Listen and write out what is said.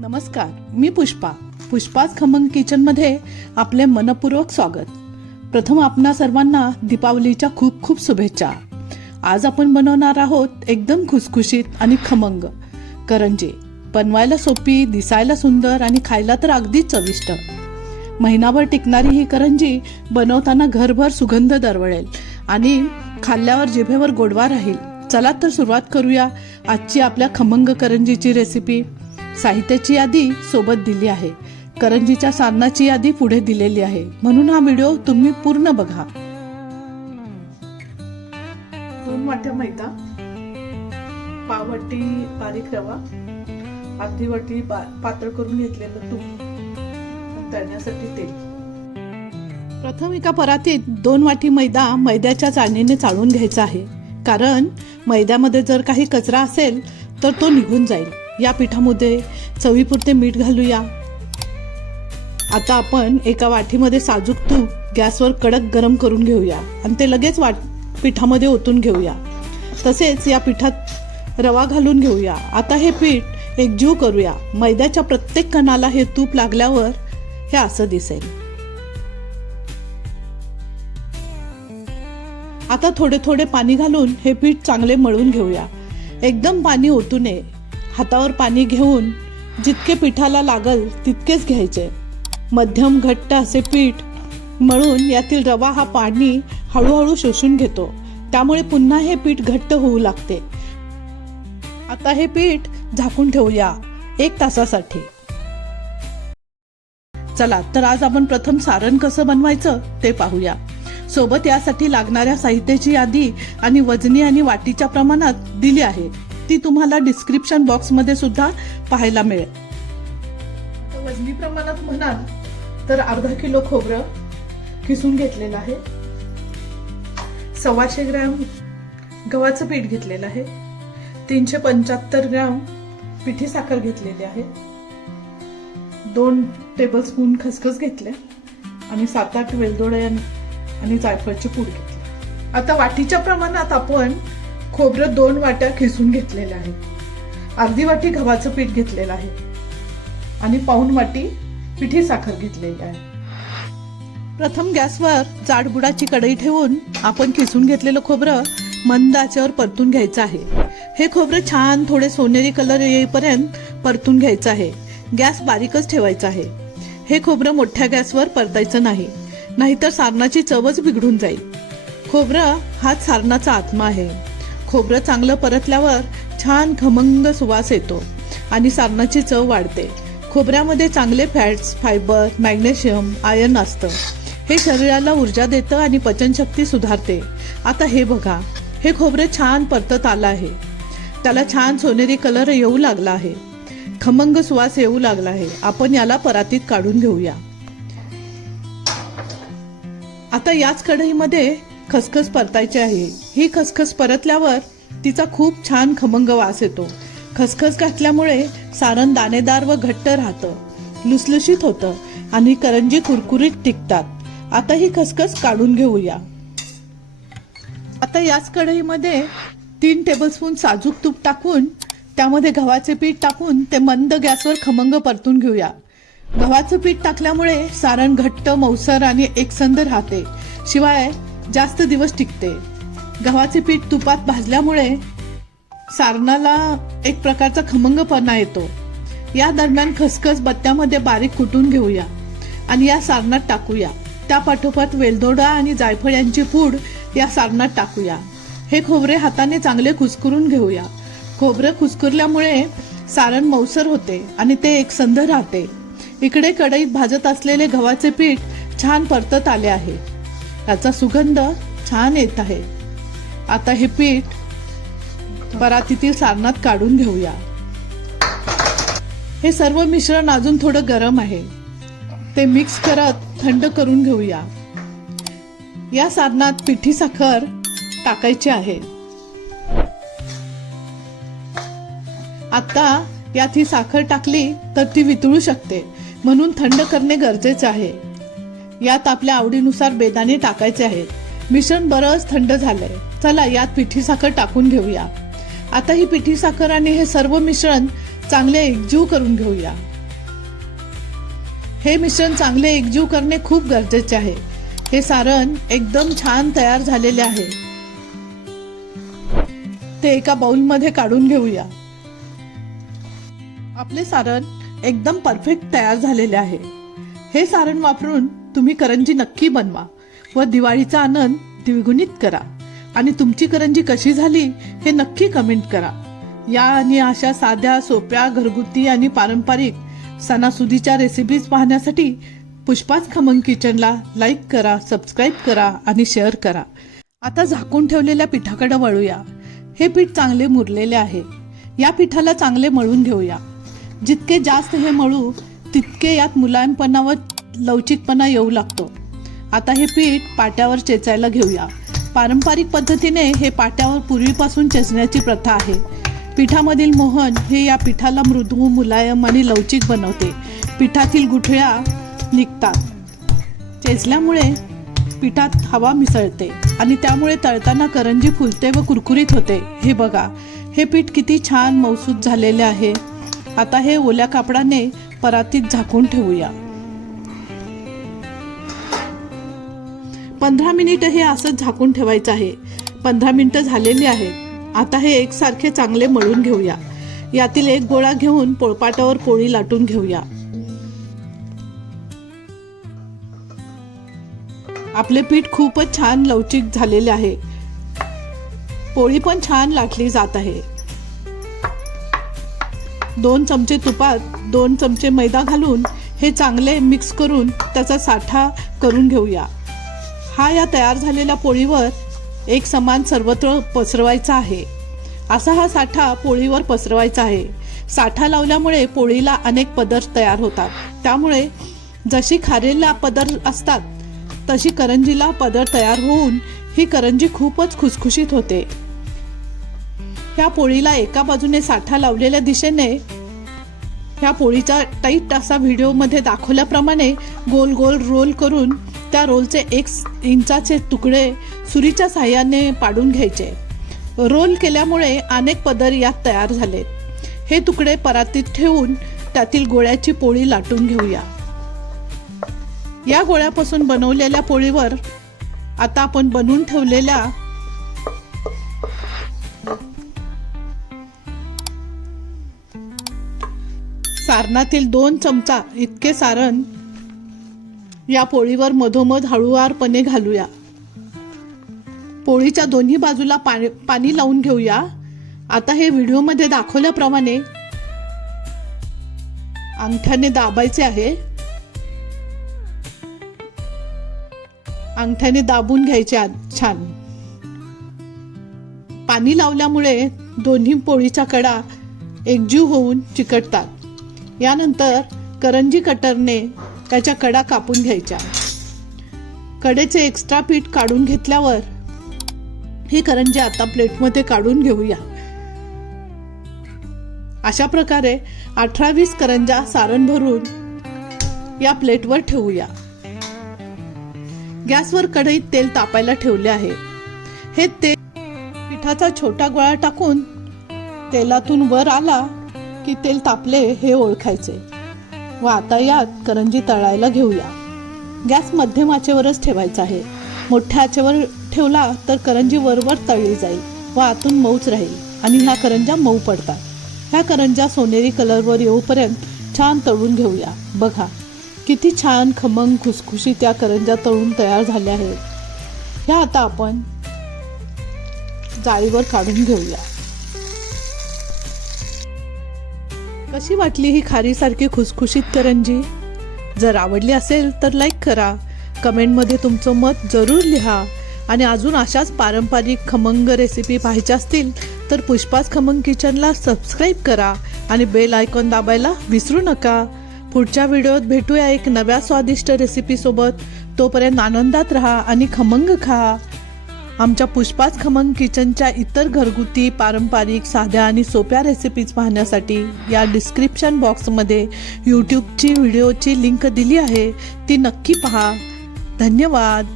नमस्कार मी पुष्पा. पुष्पाच खमंग किचनमध्ये आपले मनपूर्वक स्वागत. प्रथम आपणा सर्वांना दीपावलीच्या खूप खूप शुभेच्छा. आज आपण बनवणार आहोत एकदम खुसखुशीत आणि खमंग. करंजी. बनवायला सोपी दिसायला सुंदर आणि खायला तर अगदीच चविष्ट. महिनाभर टिकणारी ही करंजी बनवताना घरभर सुगंध दरवळेल आणि खाल्ल्यावर जिभेवर गोडवा राहील. चला तर सुरुवात करूया आजची आपल्या खमंग करंजीची रेसिपी साहित्याची यादी सोबत दिली आहे. करंजीच्या साधनाची यादी पुढे दिलेली आहे. म्हणून हा व्हिडिओ तुम्ही पूर्ण बघा. दोन वाट्या मैदा पाव वाटी बारीक रवा अर्धी वाटी पातळ करून घेतलेलं तूप तळण्यासाठी तेल. प्रथम एका परातीत दोन वाटी मैदा मैद्याच्या चाळणीने चाळून घ्यायचा आहे. कारण मैद्यामध्ये जर काही कचरा असेल तर तो निघून जाईल. या पिठामध्ये चवीपुरते मीठ घालूया. आता आपण एका वाटीमध्ये साजूक तूप गॅसवर कडक गरम करून घेऊया आणि ते लगेच वाट पिठामध्ये ओतून घेऊया. तसेच या पिठात रवा घालून घेऊया. आता हे पीठ एकजीव करूया. मैद्याच्या प्रत्येक कणाला हे तूप लागल्यावर हे असं दिसेल. आता थोडे थोडे पाणी घालून हे पीठ चांगले मळून घेऊया. एकदम पाणी ओतू नये. हातावर पाणी घेऊन जितके पिठाला लागल तितकेच घ्यायचे. मध्यम घट्ट असे पीठ मळून यातील रवा हा पाणी हळूहळू शोषून घेतो. त्यामुळे पुन्हा हे पीठ घट्ट होऊ लागते. आता हे पीठ झाकून ठेवूया एक तासासाठी. चला तर आज आपण प्रथम सारण कसं बनवायचं ते पाहूया. सोबत यासाठी लागणाऱ्या साहित्याची यादी आणि वजनी आणि वाटीच्या प्रमाणात दिली आहे. ती तुम्हाला डिस्क्रिप्शन बॉक्समध्ये सुद्धा पाहायला मिळेल. तर वजनी प्रमाणात म्हणाल तर अर्धा किलो खोबरं किसून घेतलेलं आहे. सव्वाशे ग्रॅम गव्हाचं पीठ घेतलेलं आहे. तीनशे पंच्याहत्तर ग्रॅम पिठी साखर घेतलेली आहे. दोन टेबलस्पून खसखस घेतले आणि सात आठ वेलदोडे आणि जायफळची पूड घेतली. आता वाटीच्या प्रमाणात आपण खोबरं दोन वाट्या खिसून घेतलेल्या आहेत अर्धी वाटी गव्हाचं पीठ घेतलेलं आहे. आणि पाऊन वाटी पिठी साखर घेतलेली आहे. प्रथम गॅसवर जाडबुडाची कढई ठेवून आपण खिसून घेतलेलं खोबरं मंद आचेवर परतून घ्यायचं आहे. हे खोबरं छान थोडे सोनेरी कलर येईपर्यंत परतून घ्यायचं आहे. गॅस बारीकच ठेवायचा आहे. हे खोबरं मोठ्या गॅसवर परतायचं नाही. नाहीतर सारणाची चवच बिघडून जाईल. खोबरं हाच सारणाचा आत्मा आहे. खोबरं चांगलं परतल्यावर छान खमंग सुवास येतो आणि सारणाची चव वाढते. खोबऱ्यामध्ये चांगले फॅट्स फायबर मॅग्नेशियम आयर्न असतं. हे शरीराला ऊर्जा देतं आणि पचनशक्ती सुधारते. आता हे बघा हे खोबरे छान परतत आलं आहे. त्याला छान सोनेरी कलर येऊ लागला आहे. खमंग सुवास येऊ लागला आहे. आपण याला परातीत काढून घेऊया. आता याच कढईमध्ये खसखस परतायची आहे. ही खसखस परतल्यावर तिचा खूप छान खमंग वास येतो. खसखस घातल्यामुळे सारण दाणेदार व घट्ट राहतं. लुसलुशीत होतं आणि करंजी कुरकुरीत टिकतात. आता ही खसखस काढून घेऊया. आता याच कढईमध्ये तीन टेबलस्पून साजूक तूप टाकून त्यामध्ये गव्हाचे पीठ टाकून ते मंद गॅसवर खमंग परतून घेऊया. गव्हाचं पीठ टाकल्यामुळे सारण घट्ट मौसर आणि एकसंध राहते. शिवाय जास्त दिवस टिकते. गव्हाचे पीठ तुपात भाजल्यामुळे सारणाला एक प्रकारचा खमंगपणा येतो. या दरम्यान खसखस बत्त्यामध्ये बारीक कुटून घेऊया आणि या सारणात टाकूया. त्या पाठोपाठ वेलदोडा आणि जायफळ यांची पूड या सारणात टाकूया. हे खोबरे हाताने चांगले कुस्करून घेऊया. खोबरं कुस्कुरल्यामुळे सारण मौसर होते आणि ते एकसंध राहते. इकडे कढईत भाजत असलेले गव्हाचे पीठ छान परतत आले आहे. त्याचा सुगंध छान येत आहे. आता हे पीठ परातीतील सारणात काढून घेऊया. हे सर्व मिश्रण अजून थोडं गरम आहे. ते मिक्स करत थंड करून घेऊया. या सारणात पिठी साखर टाकायची आहे. आता यात ही साखर टाकली तर ती वितळू शकते. म्हणून थंड करणे गरजेचे आहे. यात आपल्या आवडीनुसार बेदाणे टाकायचे आहेत. मिश्रण बरंच थंड झालंय. चला यात पिठी साखर टाकून घेऊया. आता ही पिठी साखर आणि हे सर्व मिश्रण चांगले एकजीव करून घेऊया. हे मिश्रण चांगले एकजीव करणे खूप गरजेचे आहे. हे सारण एकदम छान तयार झालेले आहे. ते एका बाउलमध्ये काढून घेऊया. आपले सारण एकदम परफेक्ट तयार झालेले आहे. हे सारण वापरून तुम्ही करंजी नक्की बनवा व दिवाळीचा आनंद द्विगुणित करा. आणि तुमची करंजी कशी झाली हे नक्की कमेंट करा. या आणि अशा साध्या सोप्या घरगुती आणि पारंपरिक सणासुदीच्या रेसिपीज पाहण्यासाठी पुष्पाच खमंग किचनला लाईक करा सबस्क्राईब करा आणि शेअर करा. आता झाकून ठेवलेल्या पिठाकडे वळूया. हे पीठ चांगले मुरलेले आहे. या पिठाला चांगले मळून घेऊया. जितके जास्त हे मळू तितके यात मुलायमपणा व लवचिकपणा येऊ लागतो. आता हे पीठ पाट्यावर चेचायला घेऊया. पारंपरिक पद्धतीने हे पाट्यावर पूर्वीपासून चेचण्याची प्रथा आहे. पिठामधील मोहन हे या पिठाला मृदू मुलायम आणि लवचिक बनवते. पिठातील गुठळ्या निघतात. चेचल्यामुळे पिठात हवा मिसळते आणि त्यामुळे तळताना करंजी फुलते व कुरकुरीत होते. हे बघा हे पीठ किती छान मौसूद झालेले आहे. आता हे ओल्या कापडाने परातीत झाकून ठेवूया. पंधरा मिनिटं हे असंच झाकून ठेवायचं आहे. पंधरा मिनिटं झालेली आहेत. आता हे एकसारखे चांगले मळून घेऊया. यातील एक गोळा घेऊन पोळपाटावर पोळी लाटून घेऊया. आपले पीठ खूपच छान लवचिक झालेले आहे. पोळी पण छान लाटली जात आहे. दोन चमचे तुपात दोन चमचे मैदा घालून हे चांगले मिक्स करून त्याचा साठा करून घेऊया. हा या तयार झालेल्या पोळीवर एक समान सर्वत्र पसरवायचा आहे. असा हा साठा पोळीवर पसरवायचा आहे. साठा लावल्यामुळे पोळीला अनेक पदर तयार होतात. त्यामुळे जशी खारेला पदर असतात तशी करंजीला पदर तयार होऊन ही करंजी खूपच खुसखुशीत होते. ह्या पोळीला एका बाजूने साठा लावलेल्या दिशेने ह्या पोळीचा टाईट असा व्हिडिओमध्ये दाखवल्याप्रमाणे गोल गोल रोल करून त्या रोलचे एक इंचाचे तुकडे सुरीच्या साह्याने पाडून घ्यायचे. रोल केल्यामुळे अनेक पदर यात तयार झाले. हे तुकडे परातीत ठेवून त्यातील गोळ्याची पोळी लाटून घेऊया. या गोळ्यापासून बनवलेल्या पोळीवर आता आपण बनवून ठेवलेल्या सारणातील दोन चमचा इतके सारण या पोळीवर मधोमध हळुवारपणे घालूया. पोळीच्या दोन्ही बाजूला पाणी पाणी लावून घेऊया. आता हे व्हिडिओमध्ये दाखवल्याप्रमाणे अंगठ्याने दाबायचे आहे. अंगठ्याने दाबून घ्यायचे छान. पाणी लावल्यामुळे दोन्ही पोळीच्या कडा एकजीव होऊन चिकटतात. यानंतर करंजी कटरने त्याच्या कडा कापून घ्यायच्या. कडेचे एक्स्ट्रा पीठ काढून घेतल्यावर ही करंजी आता प्लेटमध्ये काढून घेऊया. अशा प्रकारे अठरा वीस करंजा सारण भरून या प्लेटवर ठेवूया. गॅसवर कढईत तेल तापायला ठेवले आहे. हे तेल पिठाचा छोटा गोळा टाकून तेलातून वर आला की तेल तापले हे ओळखायचे. व आता यात करंजी तळायला घेऊया. गॅस मध्यम आचेवरच ठेवायचा आहे. मोठ्या आचेवर ठेवला तर करंजी वरवर तळली जाईल व आतून मऊच राहील आणि ह्या करंजा मऊ पडतात. ह्या करंजा सोनेरी कलरवर येऊपर्यंत छान तळून घेऊया. बघा किती छान खमंग खुसखुशी त्या करंजा तळून तयार झाल्या आहेत. ह्या आता आपण जाळीवर काढून घेऊया. कशी वाटली ही खारीसारखी खुसखुशीत करंजी? जर आवडली असेल तर लाईक करा. कमेंटमध्ये तुमचं मत जरूर लिहा. आणि अजून अशाच पारंपरिक खमंग रेसिपी पाहायच्या असतील तर पुष्पाच खमंग किचनला सबस्क्राईब करा आणि बेल आयकॉन दाबायला विसरू नका. पुढच्या व्हिडिओत भेटूया एक नव्या स्वादिष्ट रेसिपीसोबत तोपर्यंत आनंदात राहा आणि खमंग खा. आमच्या पुष्पाच खमंग किचनच्या इतर घरगुती पारंपरिक साध्या आणि सोप्या रेसिपीज पाहण्यासाठी या डिस्क्रिप्शन बॉक्समध्ये यूट्यूबची व्हिडिओची लिंक दिली आहे. ती नक्की पहा. धन्यवाद.